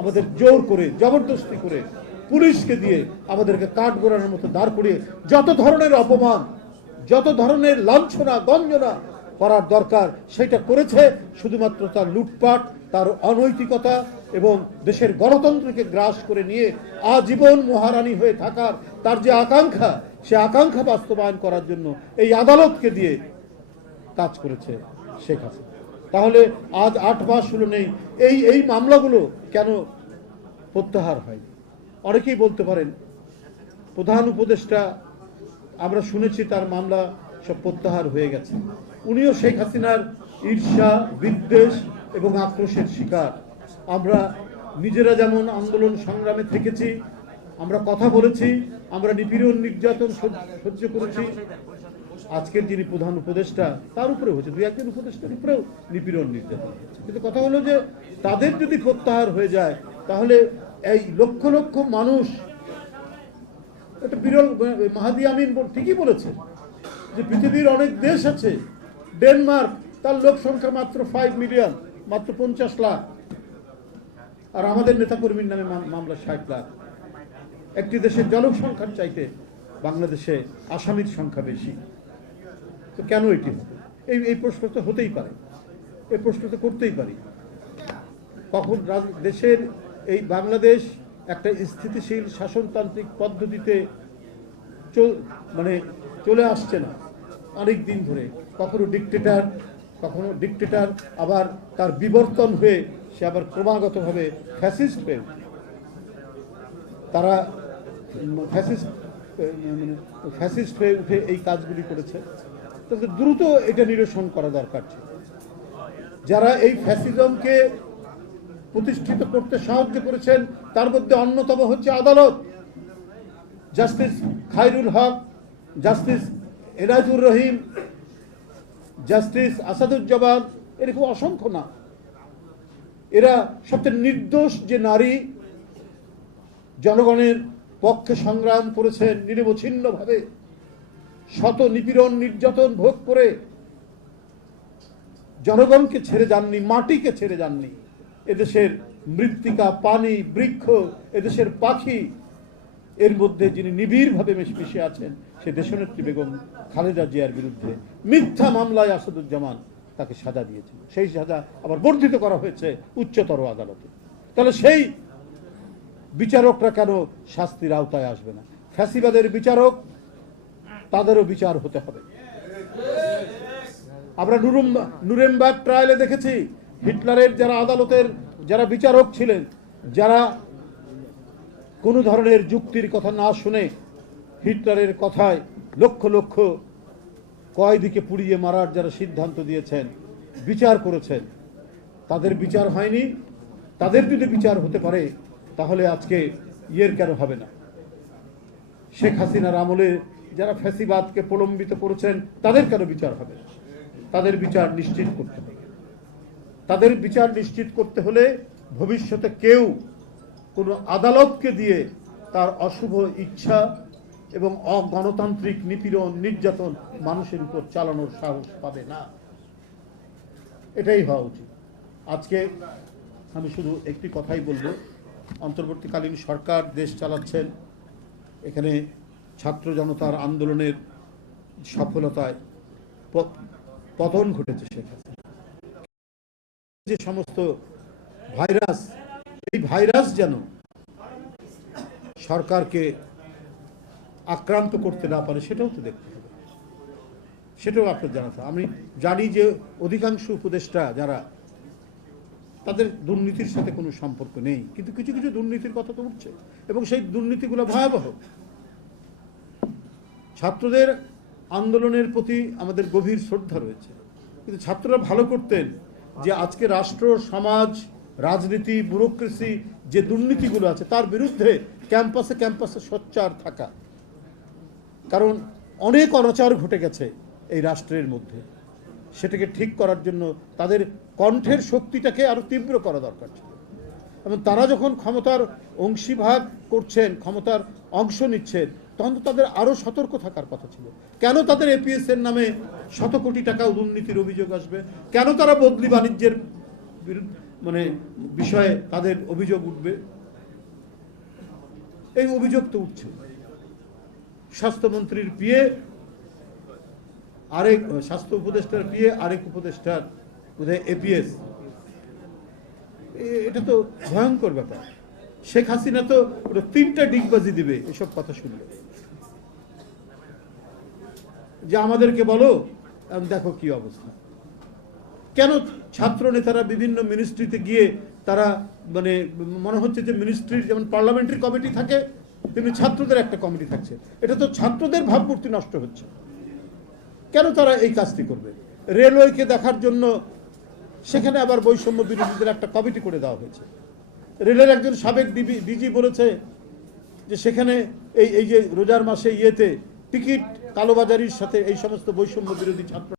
আমাদের জোর করে জবরদস্তি করে পুলিশকে দিয়ে আমাদেরকে কাঠগড়ানোর মতো দাঁড় করিয়ে যত ধরনের অপমান, যত ধরনের লাঞ্ছনা গঞ্জনা করার দরকার সেটা করেছে। শুধুমাত্র তার লুটপাট, তার অনৈতিকতা এবং দেশের গণতন্ত্রকে গ্রাস করে নিয়ে আজীবন মহারানী হয়ে থাকার তার যে আকাঙ্ক্ষা, সে আকাঙ্ক্ষা বাস্তবায়ন করার জন্য এই আদালতকে দিয়ে কাজ করেছে শেখ হাসিনা। তাহলে আজ 8 মাস হলো নেই, এই মামলাগুলো কেন প্রত্যাহার হয়নি? অনেকেই বলতে পারেন প্রধান উপদেষ্টা, আমরা শুনেছি তার মামলা সব প্রত্যাহার হয়ে গেছে। উনিও শেখ হাসিনার ঈর্ষা, বিদ্বেষ এবং আক্রোশের শিকার। আমরা নিজেরা যেমন আন্দোলন সংগ্রামে থেকেছি, আমরা কথা বলেছি, আমরা নিপীড়ন নির্যাতন সহ্য করেছি। আজকের যিনি প্রধান উপদেষ্টা তার উপরে হচ্ছে, 2-1 উপদেষ্টার উপরেও নিপীড়ন নির্যাতন হচ্ছে। কিন্তু কথা হলো যে তাদের যদি প্রত্যাহার হয়ে যায় তাহলে এই লক্ষ লক্ষ মানুষ, এটা বিরল। মাহাদি আমিন ঠিকই বলেছে যে পৃথিবীর অনেক দেশ আছে, ডেনমার্ক তার লোক সংখ্যা মাত্র 5 মিলিয়ন, মাত্র 50 লাখ, আর আমাদের নেতাকর্মীর নামে মামলা 60 লাখ। একটি দেশের জনসংখ্যার চাইতে বাংলাদেশে আসামির সংখ্যা বেশি। তো কেন এটি হবে? এই প্রশ্ন তো হতেই পারে, এই প্রশ্ন তো করতেই পারি। কখন দেশের এই বাংলাদেশ একটা স্থিতিশীল শাসনতান্ত্রিক পদ্ধতিতে চলে আসছে না অনেক দিন ধরে। কখনো ডিক্টেটার, আবার তার বিবর্তন হয়ে সে আবার ক্রমাগতভাবে ফ্যাসিস্ট হয়ে, তারা ফ্যাসিস্ট হয়ে উঠে এই কাজগুলি করেছে। তবে দ্রুত এটা নিরসন করা দরকার ছিল। যারা এই ফ্যাসিজমকে প্রতিষ্ঠিত করতে সাহায্য করেছেন তার মধ্যে অন্যতম হচ্ছে আদালত। জাস্টিস খায়রুল হক, জাস্টিস এনায়েতুর রহিম, জাস্টিস আসাদুজ্জামান, এরকম অসংখ্য না। এরা সবচেয়ে নির্দোষ যে নারী, জনগণের পক্ষে সংগ্রাম করেছেন নিরবচ্ছিন্নভাবে, শত নিপীড়ন নির্যাতন ভোগ করে জনগণকে ছেড়ে যাননি, মাটিকে ছেড়ে যাননি। এদেশের মৃত্তিকা, পানি, বৃক্ষ, এদেশের পাখি, এর মধ্যে যিনি নিবিড়ভাবে মিশে আছেন সে দেশনেত্রী বেগম খালেদা জিয়ার বিরুদ্ধে মিথ্যা মামলায় আসাদুজ্জামান তাকে সাজা দিয়েছিল। সেই সাজা আবার বর্ধিত করা হয়েছে উচ্চতর আদালতে। তাহলে সেই বিচারকরা কেন শাস্তির আওতায় আসবে না? ফ্যাসিবাদের বিচারক, তাদেরও বিচার হতে হবে। আমরা নুরেমবার্গ ট্রায়ালে দেখেছি হিটলারের যারা আদালতের যারা বিচারক ছিলেন, যারা কোনো ধরনের যুক্তির কথা না শুনে হিটলারের কথায় লক্ষ লক্ষ কয়েদিকে পুড়িয়ে মারার যারা সিদ্ধান্ত দিয়েছেন, বিচার করেছেন, তাদের বিচার হয়নি। তাদের যদি বিচার হতে পারে তাহলে আজকে কেন হবে না? শেখ হাসিনার আমলে যারা ফ্যাসিবাদকে প্রলম্বিত করেছেন তাদের কেন বিচার হবে না? তাদের বিচার নিশ্চিত করতে হবে। তাদের বিচার নিশ্চিত করতে হলে ভবিষ্যতে কেউ কোনো আদালতকে দিয়ে তার অশুভ ইচ্ছা এবং অগণতান্ত্রিক নিপীড়ন নির্যাতন মানুষের উপর চালানোর সাহস পাবে না। এটাই হওয়া উচিত। আজকে আমি শুধু একটি কথাই বলবো, অন্তর্বর্তীকালীন সরকার দেশ চালাচ্ছেন, এখানে ছাত্র জনতার আন্দোলনের সফলতায় পতন ঘটেছে শেখ হাসিনা। যে সমস্ত ভাইরাস, এই ভাইরাস যেন সরকারকে আক্রান্ত করতে না পারে সেটাও তো দেখতে হবে, সেটাও আপনার জানাতে। আমি জানি যে অধিকাংশ উপদেষ্টা যারা, তাদের দুর্নীতির সাথে কোনো সম্পর্ক নেই, কিন্তু কিছু কিছু দুর্নীতির কথা তো উঠছে এবং সেই দুর্নীতিগুলো ভয়াবহ। ছাত্রদের আন্দোলনের প্রতি আমাদের গভীর শ্রদ্ধা রয়েছে, কিন্তু ছাত্ররা ভালো করতেন যে আজকে রাষ্ট্র, সমাজ, রাজনীতি, ব্যুরোক্রেসি যে দুর্নীতিগুলো আছে তার বিরুদ্ধে ক্যাম্পাসে ক্যাম্পাসে সোচ্চার থাকা। কারণ অনেক অনাচার ঘটে গেছে এই রাষ্ট্রের মধ্যে, সেটাকে ঠিক করার জন্য তাদের কণ্ঠের শক্তিটাকে আরো তীব্র করা দরকার ছিল। এবং তারা যখন ক্ষমতার অংশীভাগ করছেন, ক্ষমতার অংশ নিচ্ছেন, তখন তো তাদের আরো সতর্ক থাকার কথা ছিল। কেন তাদের এপিএস এর নামে শত কোটি টাকা দুর্নীতির অভিযোগ আসবে? কেন তারা বদলি বাণিজ্যের মানে বিষয়ে তাদের অভিযোগ উঠবে। এই অভিযোগ তো উঠছে। স্বাস্থ্যমন্ত্রীর পিএ আরেক, স্বাস্থ্য উপদেষ্টার পিএ আরেক উপদেষ্টার বোধহয় এপিএস। এটা তো ভয়ঙ্কর ব্যাপার। শেখ হাসিনা তো ওটা 3টা ডিগবাজি দিবে এসব কথা শুনলে, যে আমাদেরকে বলো, দেখো কি অবস্থা। কেন ছাত্র নেতারা বিভিন্ন মিনিস্ট্রিতে গিয়ে তারা মানে মনে হচ্ছে যে মিনিস্ট্রির যেমন পার্লামেন্টারি কমিটি থাকে তেমনি ছাত্রদের একটা কমিটি থাকছে। এটা তো ছাত্রদের ভাবমূর্তি নষ্ট হচ্ছে। কেন তারা এই কাজটি করবে? রেলওয়েকে দেখার জন্য সেখানে আবার বৈষম্য বিরোধীদের একটা কমিটি করে দেওয়া হয়েছে। রেলের একজন সাবেক ডিজি বলেছে যে সেখানে এই যে রোজার মাসে টিকিট কালোবাজারির সাথে এই সমস্ত বৈষম্য বিরোধী ছাত্র